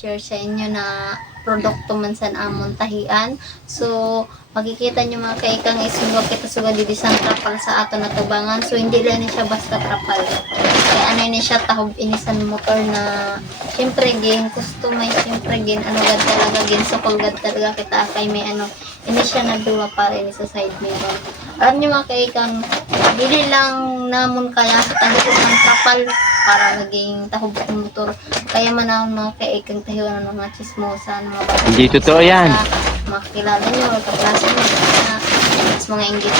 share sa inyo na produkto man sa amon tahian. So, makikita nyo mga kaikang isunggo kita suga di isang trapal sa ato na tubangan. So, hindi lang ni siya basta trapal. Kaya ano ni siya tahob inisan motor na syempre gin customize syempre gin ano gad talaga gin sa gad talaga kita kay may ano ini siya nagduwa para ini sa side mirror. Alam nyo mga kaikang dili lang namon kaya sa tahob ng trapal para naging tahob ng motor. Kaya man ang mga kaikang tahiwan ng mga chismosa, ng mga bata. Hindi totoo yan. Makakilala nyo, kaklase nyo, na mas mga inggit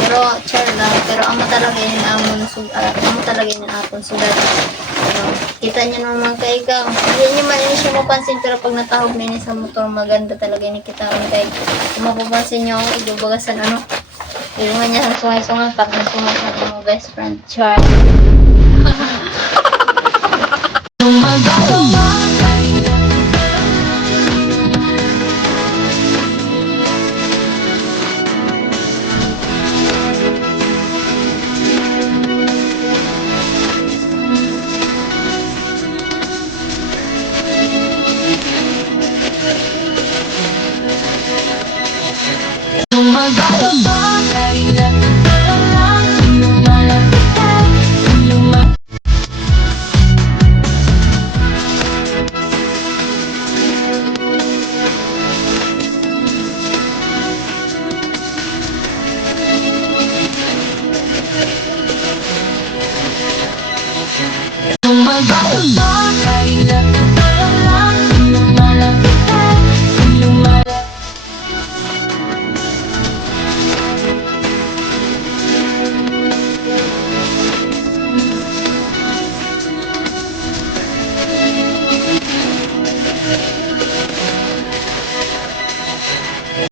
Pero, char lang. Pero amo talaga yun amon uh, amo talaga yun aton sugat. Ano, kita nyo naman mga kaikang. Hindi nyo man yun siya mapansin pero pag natahog na yun sa motor, maganda talaga yun kita ang kay. Kung mapapansin nyo, ibabagasan ano, Ilungan niya sa sungay-sungay pag nasumas na mga best friend. Char. Bye. Bye.